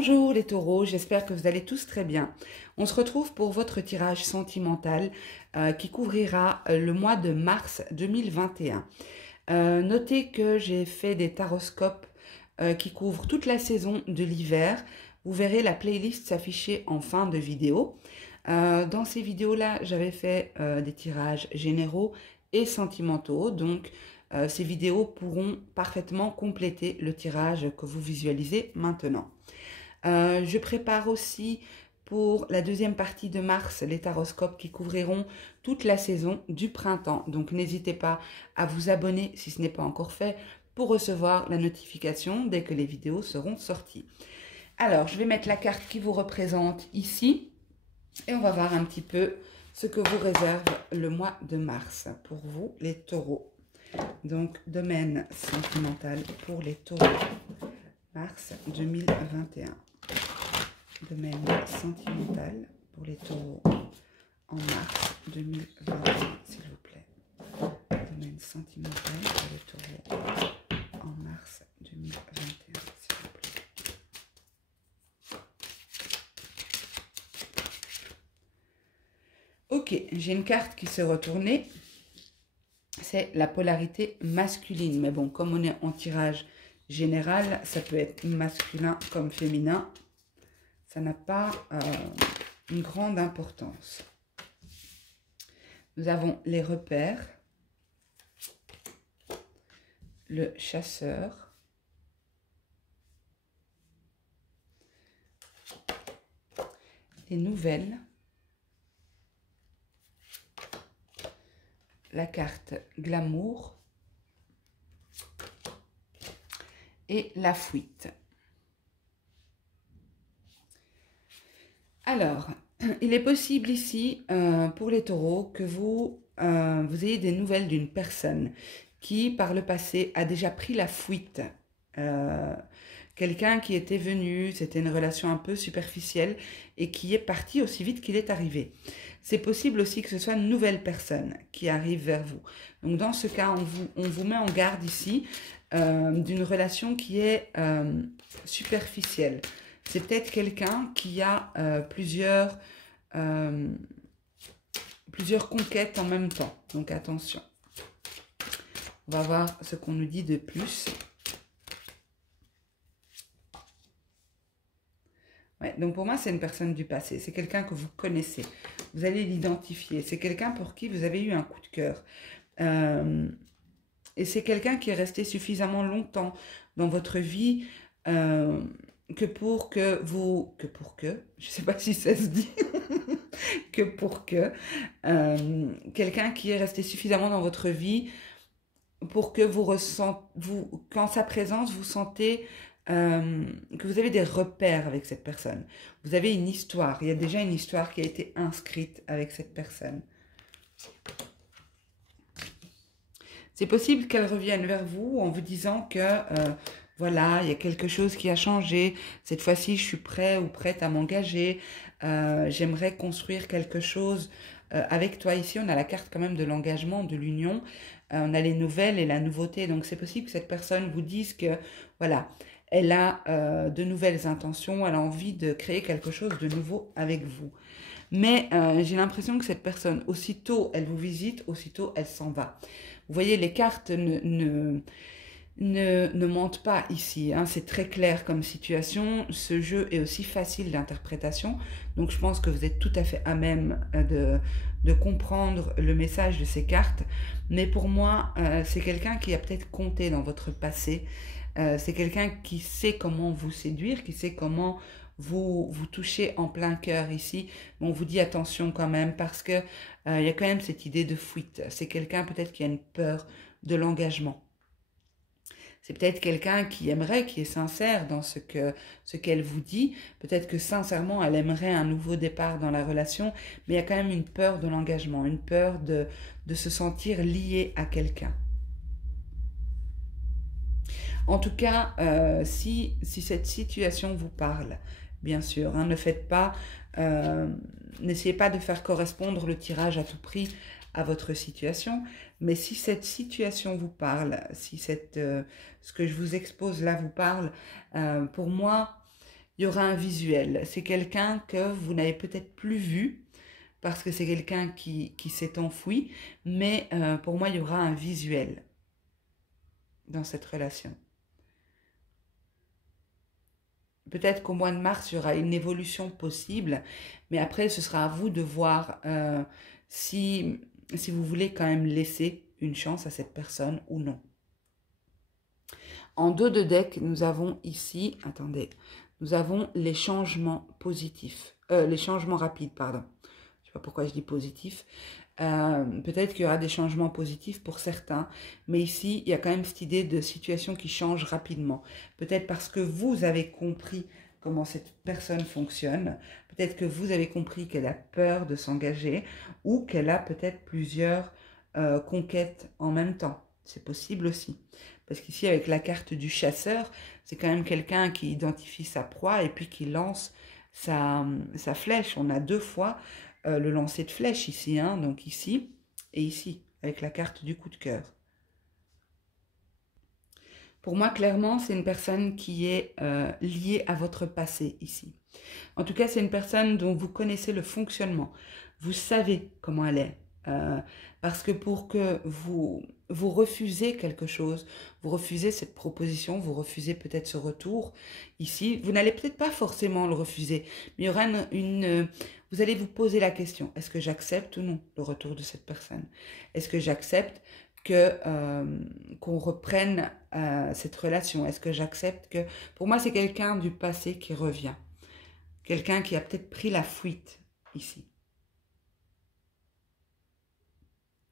Bonjour les taureaux, j'espère que vous allez tous très bien. On se retrouve pour votre tirage sentimental qui couvrira le mois de mars 2021. Notez que j'ai fait des taroscopes qui couvrent toute la saison de l'hiver. Vous verrez la playlist s'afficher en fin de vidéo. Dans ces vidéos-là, j'avais fait des tirages généraux et sentimentaux. Donc, ces vidéos pourront parfaitement compléter le tirage que vous visualisez maintenant. Je prépare aussi pour la deuxième partie de mars les taroscopes qui couvriront toute la saison du printemps. Donc n'hésitez pas à vous abonner si ce n'est pas encore fait pour recevoir la notification dès que les vidéos seront sorties. Alors, je vais mettre la carte qui vous représente ici et on va voir un petit peu ce que vous réserve le mois de mars pour vous les taureaux. Donc, domaine sentimental pour les taureaux, mars 2021. Domaine sentimental pour les taureaux en mars 2021, s'il vous plaît. Domaine sentimental pour les taureaux en mars 2021, s'il vous plaît. Ok, j'ai une carte qui s'est retournée. C'est la polarité masculine. Mais bon, comme on est en tirage général, ça peut être masculin comme féminin. Ça n'a pas une grande importance. Nous avons les repères, le chasseur, les nouvelles, la carte glamour et la fuite. Alors, il est possible ici, pour les taureaux, que vous ayez des nouvelles d'une personne qui, par le passé, a déjà pris la fuite. Quelqu'un qui était venu, c'était une relation un peu superficielle et qui est parti aussi vite qu'il est arrivé. C'est possible aussi que ce soit une nouvelle personne qui arrive vers vous. Donc, dans ce cas, on vous met en garde ici d'une relation qui est superficielle. C'est peut-être quelqu'un qui a plusieurs conquêtes en même temps. Donc attention. On va voir ce qu'on nous dit de plus. Ouais, donc pour moi, c'est une personne du passé. C'est quelqu'un que vous connaissez. Vous allez l'identifier. C'est quelqu'un pour qui vous avez eu un coup de cœur. Et c'est quelqu'un qui est resté suffisamment longtemps dans votre vie je ne sais pas si ça se dit, quelqu'un qui est resté suffisamment dans votre vie pour que qu'en sa présence, vous sentez que vous avez des repères avec cette personne. Vous avez une histoire, il y a déjà une histoire qui a été inscrite avec cette personne. C'est possible qu'elle revienne vers vous en vous disant que voilà, il y a quelque chose qui a changé. Cette fois-ci, je suis prêt ou prête à m'engager. J'aimerais construire quelque chose avec toi. Ici, on a la carte quand même de l'engagement, de l'union. On a les nouvelles et la nouveauté. Donc, c'est possible que cette personne vous dise que, voilà, elle a de nouvelles intentions. Elle a envie de créer quelque chose de nouveau avec vous. Mais j'ai l'impression que cette personne, aussitôt elle vous visite, aussitôt elle s'en va. Vous voyez, les cartes ne mentent pas ici, hein. C'est très clair comme situation. Ce jeu est aussi facile d'interprétation. Donc je pense que vous êtes tout à fait à même de comprendre le message de ces cartes. Mais pour moi, c'est quelqu'un qui a peut-être compté dans votre passé. C'est quelqu'un qui sait comment vous séduire, qui sait comment vous toucher en plein cœur ici. On vous dit attention quand même parce que il y a quand même cette idée de fuite. C'est quelqu'un peut-être qui a une peur de l'engagement. C'est peut-être quelqu'un qui aimerait, qui est sincère dans ce qu'elle vous dit. Peut-être que sincèrement, elle aimerait un nouveau départ dans la relation, mais il y a quand même une peur de l'engagement, une peur de se sentir lié à quelqu'un. En tout cas, si cette situation vous parle, bien sûr, hein, n'essayez pas de faire correspondre le tirage à tout prix à votre situation, mais si cette situation vous parle, si ce que je vous expose là vous parle, pour moi, il y aura un visuel. C'est quelqu'un que vous n'avez peut-être plus vu parce que c'est quelqu'un qui s'est enfoui, mais pour moi, il y aura un visuel dans cette relation. Peut-être qu'au mois de mars, il y aura une évolution possible, mais après, ce sera à vous de voir si vous voulez quand même laisser une chance à cette personne ou non. En dos de deck, nous avons ici, attendez, nous avons les changements positifs, les changements rapides, pardon. Je ne sais pas pourquoi je dis positif. Peut-être qu'il y aura des changements positifs pour certains, mais ici, il y a quand même cette idée de situation qui change rapidement. Peut-être parce que vous avez compris comment cette personne fonctionne, peut-être que vous avez compris qu'elle a peur de s'engager ou qu'elle a peut-être plusieurs conquêtes en même temps. C'est possible aussi. Parce qu'ici, avec la carte du chasseur, c'est quand même quelqu'un qui identifie sa proie et puis qui lance sa flèche. On a deux fois le lancer de flèche ici, hein, donc ici et ici, avec la carte du coup de cœur. Pour moi, clairement, c'est une personne qui est liée à votre passé ici. En tout cas, c'est une personne dont vous connaissez le fonctionnement. Vous savez comment elle est. Parce que pour que vous refusez quelque chose, vous refusez cette proposition, vous refusez peut-être ce retour ici, vous n'allez peut-être pas forcément le refuser, mais il y aura vous allez vous poser la question, est-ce que j'accepte ou non le retour de cette personne? Est-ce que j'accepte qu'on reprenne cette relation? Est-ce que j'accepte que... Pour moi, c'est quelqu'un du passé qui revient. Quelqu'un qui a peut-être pris la fuite ici.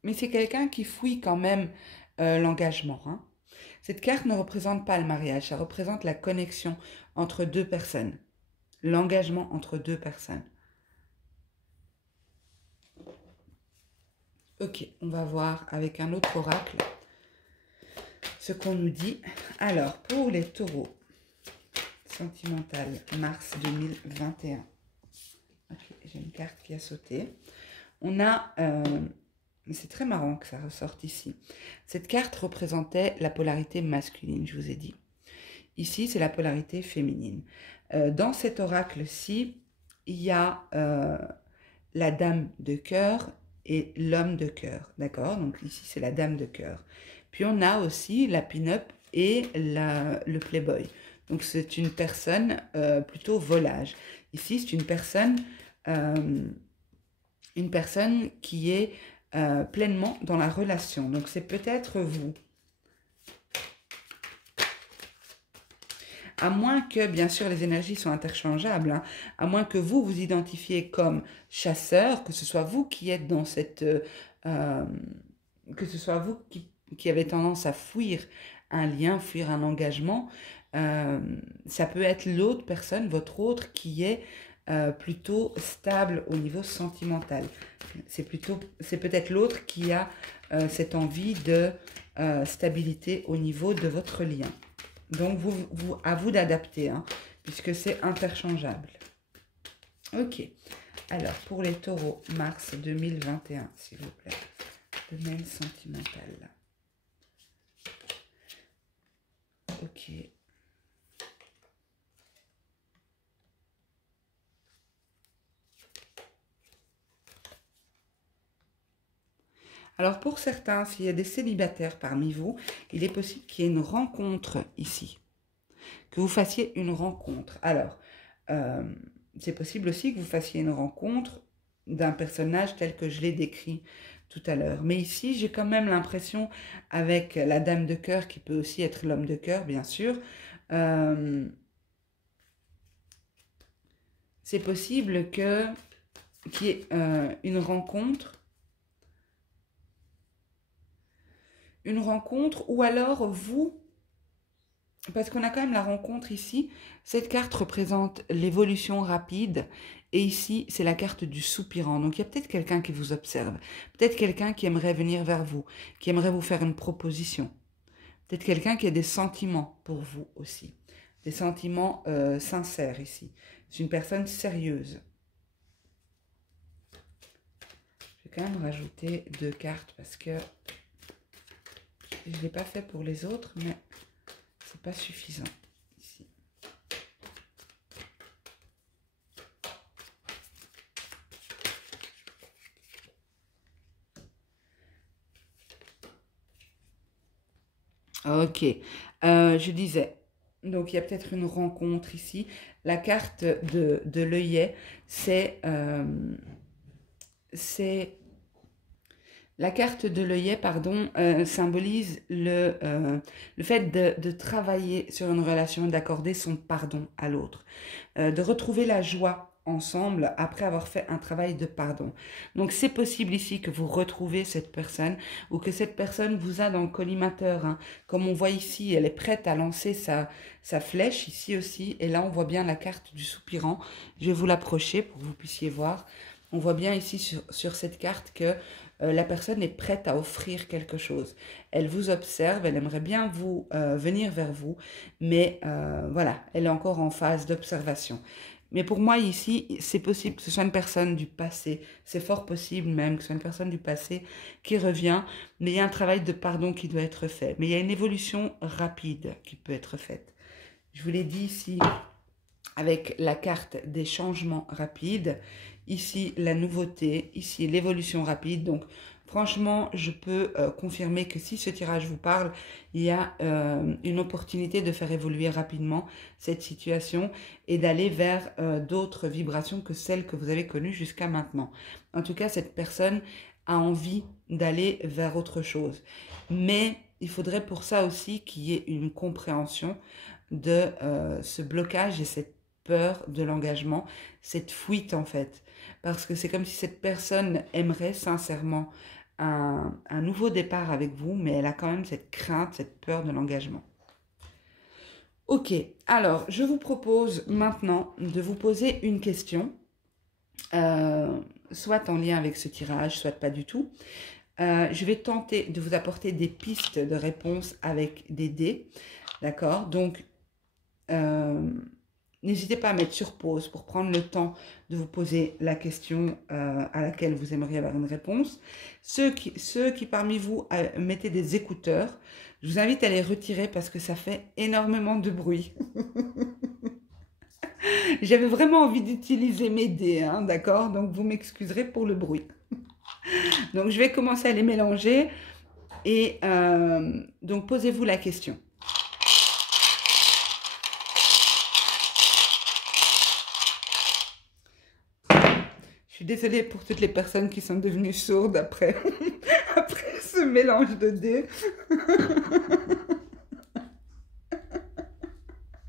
Mais c'est quelqu'un qui fuit quand même l'engagement. Hein. Cette carte ne représente pas le mariage, ça représente la connexion entre deux personnes. L'engagement entre deux personnes. Ok, on va voir avec un autre oracle ce qu'on nous dit. Alors, pour les taureaux, sentimental, mars 2021. Ok, j'ai une carte qui a sauté. On a... c'est très marrant que ça ressorte ici. Cette carte représentait la polarité masculine, je vous ai dit. Ici, c'est la polarité féminine. Dans cet oracle-ci, il y a la dame de cœur et l'homme de cœur. D'accord? Donc ici, c'est la dame de cœur. Puis on a aussi la pin-up et le playboy. Donc c'est une personne plutôt volage. Ici, c'est une personne qui est pleinement dans la relation. Donc, c'est peut-être vous. À moins que, bien sûr, les énergies sont interchangeables, hein, à moins que vous vous identifiez comme chasseur, que ce soit vous qui êtes dans cette... que ce soit vous qui avez tendance à fuir un lien, fuir un engagement, ça peut être l'autre personne, votre autre, qui est plutôt stable au niveau sentimental. C'est peut-être l'autre qui a cette envie de stabilité au niveau de votre lien. Donc, à vous d'adapter, hein, puisque c'est interchangeable. Ok. Alors, pour les taureaux, mars 2021, s'il vous plaît. Domaine sentimental. Ok. Alors pour certains, s'il y a des célibataires parmi vous, il est possible qu'il y ait une rencontre ici. Que vous fassiez une rencontre. Alors, c'est possible aussi que vous fassiez une rencontre d'un personnage tel que je l'ai décrit tout à l'heure. Mais ici, j'ai quand même l'impression, avec la dame de cœur, qui peut aussi être l'homme de cœur, bien sûr, c'est possible qu'il y ait une rencontre ou alors vous, parce qu'on a quand même la rencontre ici, cette carte représente l'évolution rapide et ici c'est la carte du soupirant, donc il y a peut-être quelqu'un qui vous observe, peut-être quelqu'un qui aimerait venir vers vous, qui aimerait vous faire une proposition, peut-être quelqu'un qui a des sentiments pour vous aussi, des sentiments sincères ici, c'est une personne sérieuse. Je vais quand même rajouter 2 cartes parce que je ne l'ai pas fait pour les autres, mais c'est pas suffisant ici. Ok, je disais, donc il y a peut-être une rencontre ici. La carte de l'œillet, c'est la carte de l'œillet, pardon, symbolise le fait de travailler sur une relation, d'accorder son pardon à l'autre, de retrouver la joie ensemble après avoir fait un travail de pardon. Donc c'est possible ici que vous retrouvez cette personne ou que cette personne vous a dans le collimateur, hein. Comme on voit ici, elle est prête à lancer sa flèche ici aussi. Et là, on voit bien la carte du soupirant. Je vais vous l'approcher pour que vous puissiez voir. On voit bien ici sur cette carte que la personne est prête à offrir quelque chose. Elle vous observe, elle aimerait bien venir vers vous, mais voilà, elle est encore en phase d'observation. Mais pour moi ici, c'est possible que ce soit une personne du passé, c'est fort possible même que ce soit une personne du passé qui revient, mais il y a un travail de pardon qui doit être fait. Mais il y a une évolution rapide qui peut être faite. Je vous l'ai dit ici, avec la carte des changements rapides, ici la nouveauté, ici l'évolution rapide. Donc franchement, je peux confirmer que si ce tirage vous parle, il y a une opportunité de faire évoluer rapidement cette situation et d'aller vers d'autres vibrations que celles que vous avez connues jusqu'à maintenant. En tout cas, cette personne a envie d'aller vers autre chose. Mais il faudrait pour ça aussi qu'il y ait une compréhension de ce blocage et cette peur de l'engagement, cette fuite en fait. Parce que c'est comme si cette personne aimerait sincèrement un nouveau départ avec vous, mais elle a quand même cette crainte, cette peur de l'engagement. Ok, alors je vous propose maintenant de vous poser une question, soit en lien avec ce tirage, soit pas du tout. Je vais tenter de vous apporter des pistes de réponse avec des dés, d'accord? Donc, n'hésitez pas à mettre sur pause pour prendre le temps de vous poser la question à laquelle vous aimeriez avoir une réponse. Ceux qui parmi vous mettez des écouteurs, je vous invite à les retirer parce que ça fait énormément de bruit. J'avais vraiment envie d'utiliser mes dés, hein, d'accord? Donc vous m'excuserez pour le bruit. Donc je vais commencer à les mélanger et donc posez-vous la question. Je suis désolée pour toutes les personnes qui sont devenues sourdes après, après ce mélange de dés.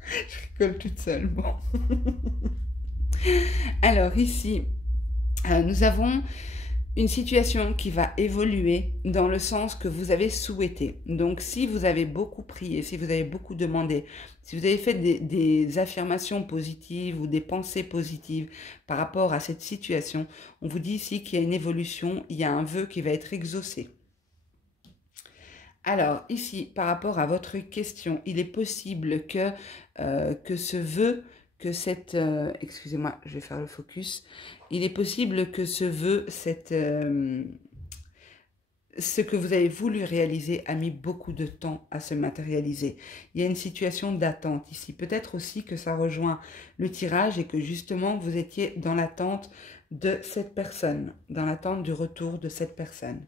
Je rigole toute seule. Bon. Alors ici, nous avons une situation qui va évoluer dans le sens que vous avez souhaité. Donc si vous avez beaucoup prié, si vous avez beaucoup demandé, si vous avez fait des affirmations positives ou des pensées positives par rapport à cette situation, on vous dit ici qu'il y a une évolution, il y a un vœu qui va être exaucé. Alors ici, par rapport à votre question, il est possible que ce vœu, que cette... excusez-moi, je vais faire le focus. Il est possible que ce vœu, ce que vous avez voulu réaliser a mis beaucoup de temps à se matérialiser. Il y a une situation d'attente ici. Peut-être aussi que ça rejoint le tirage et que justement vous étiez dans l'attente de cette personne, dans l'attente du retour de cette personne.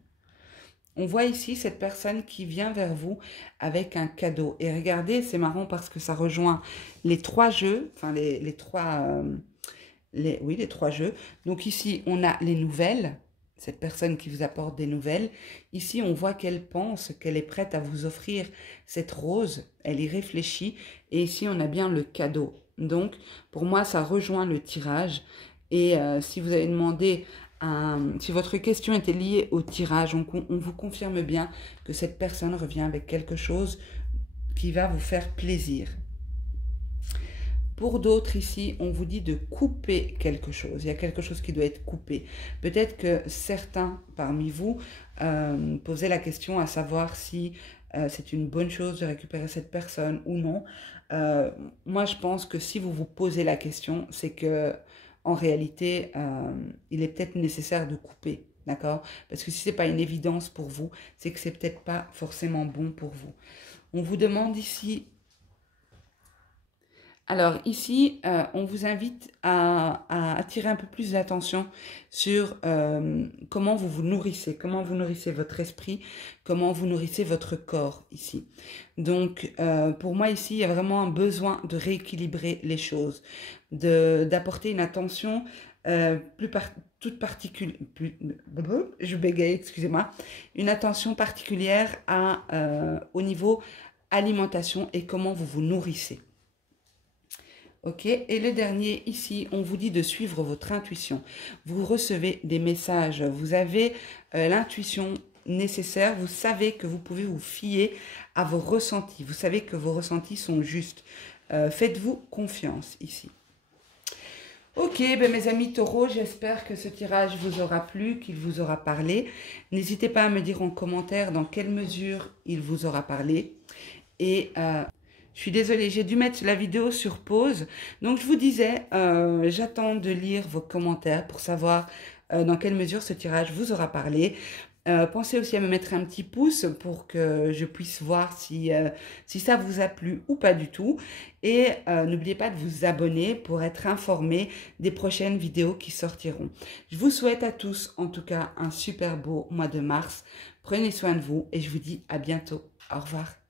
On voit ici cette personne qui vient vers vous avec un cadeau. Et regardez, c'est marrant parce que ça rejoint les trois jeux, enfin les trois jeux. Donc ici, on a les nouvelles, cette personne qui vous apporte des nouvelles. Ici, on voit qu'elle pense qu'elle est prête à vous offrir cette rose. Elle y réfléchit. Et ici, on a bien le cadeau. Donc, pour moi, ça rejoint le tirage. Et si vous avez demandé... si votre question était liée au tirage, on vous confirme bien que cette personne revient avec quelque chose qui va vous faire plaisir. Pour d'autres ici, on vous dit de couper quelque chose. Il y a quelque chose qui doit être coupé. Peut-être que certains parmi vous posaient la question à savoir si c'est une bonne chose de récupérer cette personne ou non. Moi, je pense que si vous vous posez la question, c'est que en réalité, il est peut-être nécessaire de couper, d'accord? Parce que si ce n'est pas une évidence pour vous, c'est que c'est peut-être pas forcément bon pour vous. On vous demande ici Alors ici, on vous invite à attirer un peu plus d'attention sur comment vous vous nourrissez, comment vous nourrissez votre esprit, comment vous nourrissez votre corps ici. Donc pour moi ici, il y a vraiment un besoin de rééquilibrer les choses, d'apporter une attention toute particulière, je bégaye, excusez-moi, une attention particulière au niveau alimentation et comment vous vous nourrissez. Ok, et le dernier, ici, on vous dit de suivre votre intuition. Vous recevez des messages, vous avez l'intuition nécessaire, vous savez que vous pouvez vous fier à vos ressentis, vous savez que vos ressentis sont justes. Faites-vous confiance ici. Ok, ben mes amis taureaux, j'espère que ce tirage vous aura plu, qu'il vous aura parlé. N'hésitez pas à me dire en commentaire dans quelle mesure il vous aura parlé. Et je suis désolée, j'ai dû mettre la vidéo sur pause. Donc, je vous disais, j'attends de lire vos commentaires pour savoir dans quelle mesure ce tirage vous aura parlé. Pensez aussi à me mettre un petit pouce pour que je puisse voir si ça vous a plu ou pas du tout. Et n'oubliez pas de vous abonner pour être informé des prochaines vidéos qui sortiront. Je vous souhaite à tous, en tout cas, un super beau mois de mars. Prenez soin de vous et je vous dis à bientôt. Au revoir.